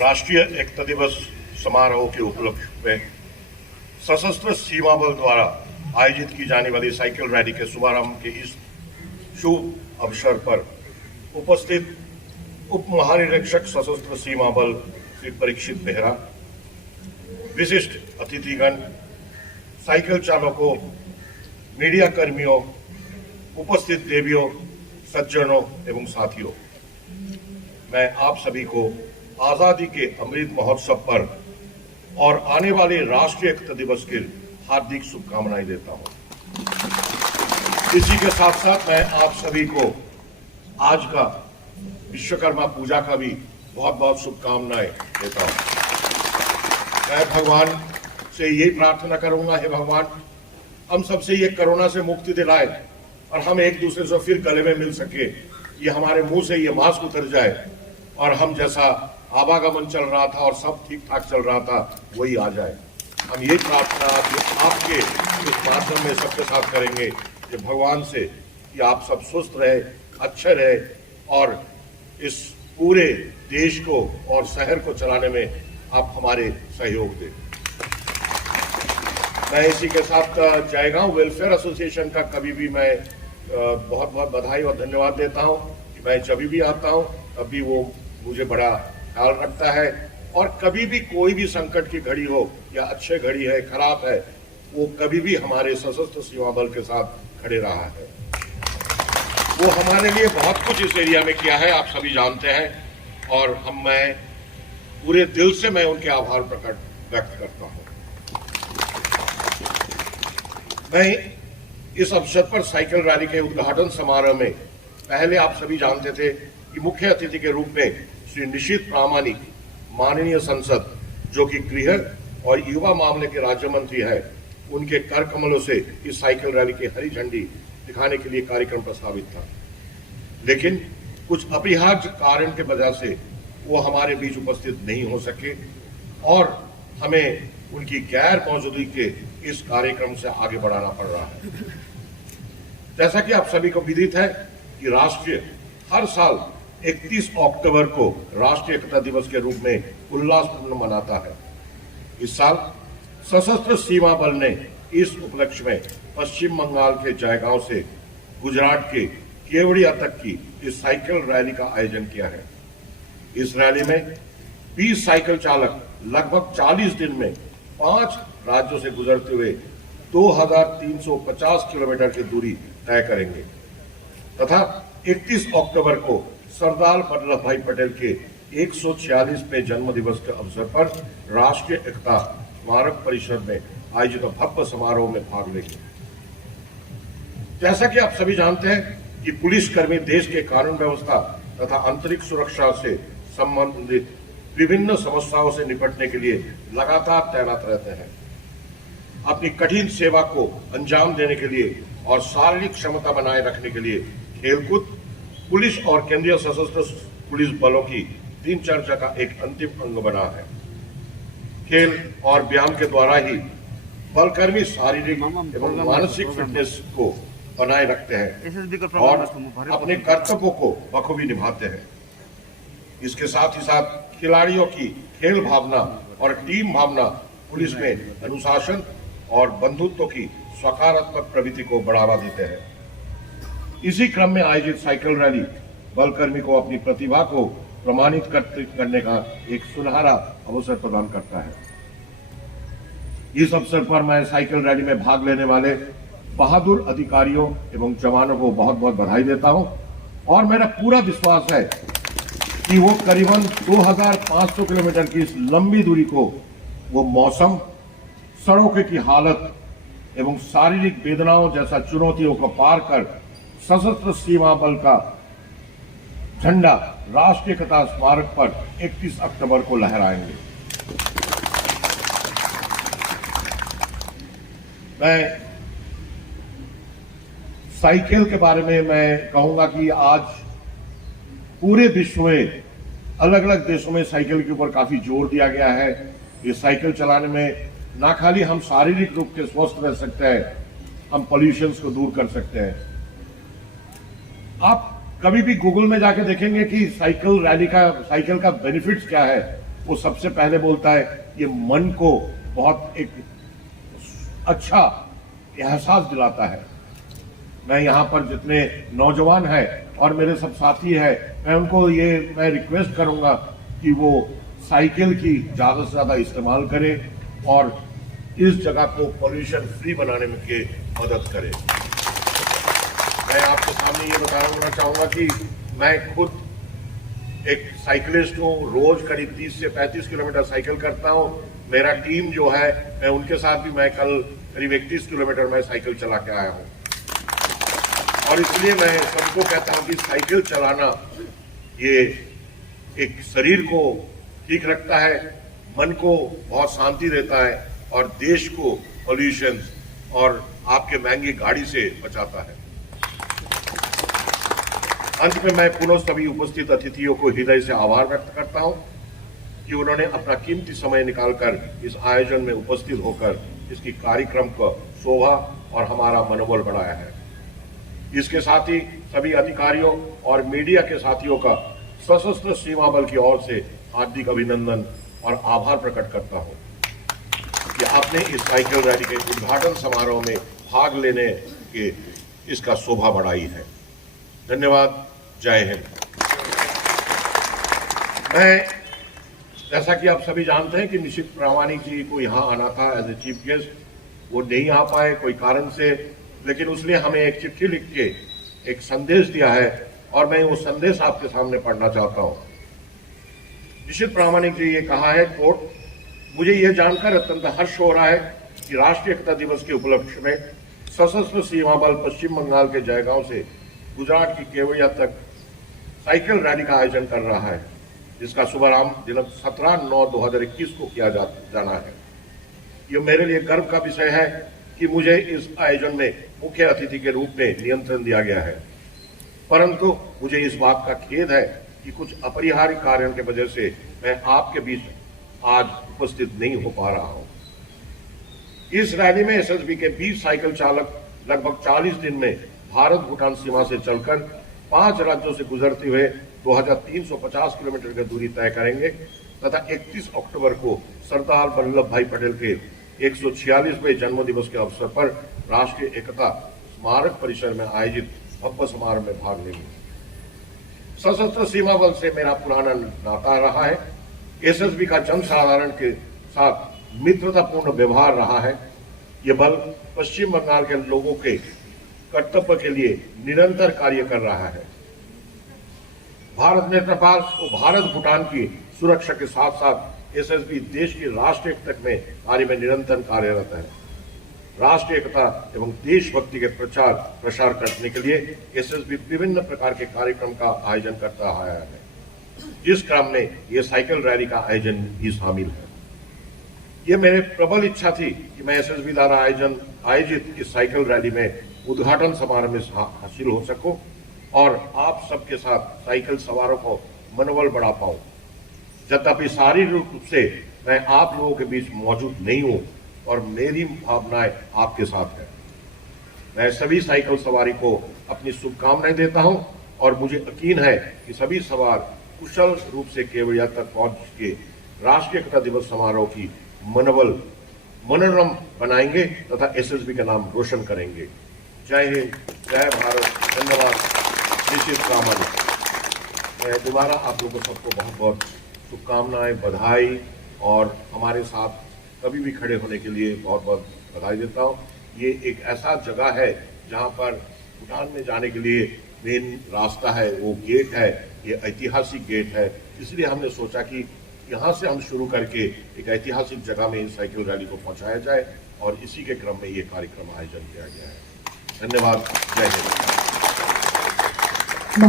राष्ट्रीय एकता दिवस समारोह के उपलक्ष्य में सशस्त्र सीमा बल द्वारा आयोजित की जाने वाली साइकिल रैली के शुभारंभ के इस शुभ अवसर पर उपस्थित उप महानिरीक्षक सशस्त्र सीमा बल श्री परीक्षित बेहरा, विशिष्ट अतिथिगण, साइकिल चालकों, मीडिया कर्मियों, उपस्थित देवियों, सज्जनों एवं साथियों, मैं आप सभी को आजादी के अमृत महोत्सव पर और आने वाले राष्ट्रीय एकता दिवस के हार्दिक शुभकामनाएं देता हूं। इसी के साथ साथ मैं आप सभी को आज का विश्वकर्मा पूजा का भी बहुत बहुत शुभकामनाएं देता हूं। मैं भगवान से यही प्रार्थना करूंगा, हे भगवान, हम सबसे ये कोरोना से मुक्ति दिलाए और हम एक दूसरे से फिर गले में मिल सके, ये हमारे मुंह से ये मास्क उतर जाए और हम जैसा आवागमन चल रहा था और सब ठीक ठाक चल रहा था वही आ जाए। हम ये प्रार्थना आपके इस माध्यम में सबके साथ करेंगे कि भगवान से कि आप सब स्वस्थ रहे, अच्छे रहे और इस पूरे देश को और शहर को चलाने में आप हमारे सहयोग दें। मैं इसी के साथ जयगांव वेलफेयर एसोसिएशन का कभी भी मैं बहुत बहुत बधाई और धन्यवाद देता हूं कि मैं जब भी आता हूं तभी वो मुझे बड़ा ख्याल रखता है और कभी भी कोई भी संकट की घड़ी हो या अच्छे घड़ी है, खराब है, वो कभी भी हमारे सशस्त्र सीमा बल के साथ खड़े रहा है। वो हमारे लिए बहुत कुछ इस एरिया में किया है, आप सभी जानते हैं और मैं पूरे दिल से मैं उनके आभार व्यक्त करता हूं। मैं इस अवसर पर साइकिल रैली के उद्घाटन समारोह में पहले आप सभी जानते थे कि मुख्य अतिथि के रूप में श्री निशित प्रामाणिक, माननीय संसद, जो कि गृह और युवा मामले के राज्य मंत्री है, उनके कर कमलों से इस साइकिल रैली की हरी झंडी दिखाने के लिए कार्यक्रम प्रस्तावित था, लेकिन कुछ अपरिहार्य कारण के वजह से वो हमारे बीच उपस्थित नहीं हो सके और हमें उनकी गैर मौजूदगी के इस कार्यक्रम से आगे बढ़ाना पड़ रहा है। जैसा कि आप सभी को विदित है कि राष्ट्रीय हर साल 31 अक्टूबर को राष्ट्रीय एकता दिवस के रूप में उल्लासपूर्ण मनाता है। इस साल सशस्त्र सीमा बल ने इस उपलक्ष्य में पश्चिम बंगाल के जयगांव से गुजरात के केवड़िया तक की इस साइकिल रैली का आयोजन किया है। इस रैली में 20 साइकिल चालक लगभग 40 दिन में 5 राज्यों से गुजरते हुए 2350 किलोमीटर की दूरी तय करेंगे तथा 31 अक्टूबर को सरदार वल्लभ भाई पटेल के 146वें जन्म दिवस के अवसर पर राष्ट्रीय एकता स्मारक परिसर में आयोजित भव्य समारोह में भाग लेंगे। जैसा कि आप सभी जानते हैं कि पुलिसकर्मी देश के कानून व्यवस्था तथा आंतरिक सुरक्षा से संबंधित विभिन्न समस्याओं से निपटने के लिए लगातार तैनात रहते हैं। अपनी कठिन सेवा को अंजाम देने के लिए और शारीरिक क्षमता बनाए रखने के लिए खेलकूद पुलिस और केंद्रीय सशस्त्र पुलिस बलों की दिनचर्या का एक अंतिम अंग बना है। खेल और व्यायाम के द्वारा ही बलकर्मी शारीरिक एवं मानसिक फिटनेस को बनाए रखते हैं और अपने कर्तव्यों को बखूबी निभाते हैं। इसके साथ ही साथ खिलाड़ियों की खेल भावना और टीम भावना पुलिस में अनुशासन और बंधुत्व की सकारात्मक प्रवृत्ति को बढ़ावा देते हैं। इसी क्रम में आयोजित साइकिल रैली बलकर्मी को अपनी प्रतिभा को प्रमाणित करने का एक सुनहरा अवसर प्रदान करता है। इस अवसर पर मैं साइकिल रैली में भाग लेने वाले बहादुर अधिकारियों एवं जवानों को बहुत बहुत बधाई देता हूं और मेरा पूरा विश्वास है कि वो करीबन 2500 किलोमीटर की इस लंबी दूरी को वो मौसम, सड़कों की हालत एवं शारीरिक वेदनाओं जैसा चुनौतियों को पार कर सशस्त्र सीमा बल का झंडा राष्ट्रीय एकता स्मारक पर 31 अक्टूबर को लहराएंगे। मैं साइकिल के बारे में मैं कहूंगा कि आज पूरे विश्व में अलग अलग देशों में साइकिल के ऊपर काफी जोर दिया गया है। ये साइकिल चलाने में ना खाली हम शारीरिक रूप से स्वस्थ रह सकते हैं, हम पॉल्यूशन को दूर कर सकते हैं। आप कभी भी गूगल में जाके देखेंगे कि साइकिल का बेनिफिट्स क्या है, वो सबसे पहले बोलता है ये मन को बहुत एक अच्छा एहसास दिलाता है। मैं यहाँ पर जितने नौजवान हैं और मेरे सब साथी हैं, मैं रिक्वेस्ट करूंगा कि वो साइकिल की ज्यादा से ज्यादा इस्तेमाल करें और इस जगह को पॉल्यूशन फ्री बनाने में के मदद करें। मैं आपके सामने ये बताना चाहूंगा कि मैं खुद एक साइकिलिस्ट हूँ। रोज करीब 30 से 35 किलोमीटर साइकिल करता हूँ। मेरा टीम जो है, मैं उनके साथ भी मैं कल करीब 31 किलोमीटर मैं साइकिल चला के आया हूँ। और इसलिए मैं सबको कहता हूँ कि साइकिल चलाना ये एक शरीर को ठीक रखता है, मन को बहुत शांति देता है और देश को पॉल्यूशन और आपके महंगी गाड़ी से बचाता है। अंत में मैं पुनः सभी उपस्थित अतिथियों को हृदय से आभार व्यक्त करता हूं कि उन्होंने अपना कीमती समय निकालकर इस आयोजन में उपस्थित होकर इसकी कार्यक्रम को शोभा और हमारा मनोबल बढ़ाया है। इसके साथ ही सभी अधिकारियों और मीडिया के साथियों का सशस्त्र सीमा बल की ओर से हार्दिक अभिनंदन और आभार प्रकट करता हूं कि आपने इस साइकिल रैली के उद्घाटन समारोह में भाग लेने के इसका शोभा बढ़ाई है। धन्यवाद। जय हिंद। मैं जैसा कि आप सभी जानते हैं कि निशित प्रामाणिक जी को यहाँ आना था एज ए चीफ गेस्ट, वो नहीं आ पाए कोई कारण से, लेकिन उसने हमें एक चिट्ठी लिख के एक संदेश दिया है और मैं वो संदेश आपके सामने पढ़ना चाहता हूँ। निशित प्रामाणिक जी ये कहा है, कोट, मुझे यह जानकर अत्यंत हर्ष हो रहा है कि राष्ट्रीय एकता दिवस के उपलक्ष्य में सशस्त्र सीमा बल पश्चिम बंगाल के जयगांव से गुजरात की केवड़िया तक साइकिल रैली का आयोजन कर रहा है, जिसका शुभारंभ दिनांक 17/9/2021 को किया जाना है। यह मेरे लिए गर्व का विषय है कि मुझे इस आयोजन में मुख्य अतिथि के रूप में निमंत्रण दिया गया है, परंतु मुझे इस बात का खेद है कि कुछ अपरिहार्य कारण की वजह से मैं आपके बीच आज उपस्थित नहीं हो पा रहा हूं। इस रैली में एसएसबी के 20 साइकिल चालक लगभग 40 दिन में भारत भूटान सीमा से चलकर 5 राज्यों से गुजरते हुए 2350 किलोमीटर की दूरी तय करेंगे तथा 31 अक्टूबर को सरदार वल्लभ भाई पटेल के 146वें जन्म दिवस के अवसर पर राष्ट्रीय एकता स्मारक परिसर में आयोजित भव्य समारोह में भाग लेंगे। सशस्त्र सीमा बल से मेरा पुराना नाता रहा है। एसएसबी का जनसाधारण के साथ मित्रतापूर्ण व्यवहार रहा है। यह बल पश्चिम बंगाल के लोगों के कर्तव्य के लिए निरंतर कार्य कर रहा है। भारत नेत्रपाल और भारत भूटान की सुरक्षा के साथ साथ एसएसबी देश की राष्ट्रीय एकता में कार्य में निरंतर कार्यरत है। राष्ट्रीय एकता एवं देशभक्ति के प्रचार प्रसार करने के लिए एसएसबी विभिन्न प्रकार के कार्यक्रम का आयोजन करता आया है, जिस क्रम में यह साइकिल रैली का आयोजन भी शामिल है। यह मेरे प्रबल इच्छा थी कि मैं एसएसबी द्वारा आयोजित इस साइकिल रैली में उद्घाटन समारोह में हासिल हो सकूं और आप सबके साथ साइकिल सवारों को मनोबल बढ़ा पाऊं। तथापि शारीरिक रूप से मैं आप लोगों के बीच मौजूद नहीं हूं और मेरी भावनाएं आपके साथ है। मैं सभी साइकिल सवारी को अपनी शुभकामनाएं देता हूं और मुझे यकीन है कि सभी सवार कुशल रूप से केवड़िया तक पहुंच के राष्ट्रीय एकता दिवस समारोह की मनोरम बनाएंगे तथा एसएसबी का नाम रोशन करेंगे। जय हिंद, जय भारत, धन्यवाद। निशित प्रामाणिक। मैं दोबारा आप लोगों को सबको बहुत बहुत शुभकामनाएं, बधाई और हमारे साथ कभी भी खड़े होने के लिए बहुत बहुत बधाई देता हूँ। ये एक ऐसा जगह है जहाँ पर भूटान में जाने के लिए मेन रास्ता है, वो गेट है, ये ऐतिहासिक गेट है। इसलिए हमने सोचा कि यहाँ से हम शुरू करके एक ऐतिहासिक जगह में इस साइकिल रैली को पहुँचाया जाए और इसी के क्रम में ये कार्यक्रम आयोजन किया गया है। धन्यवाद। जय हिंद।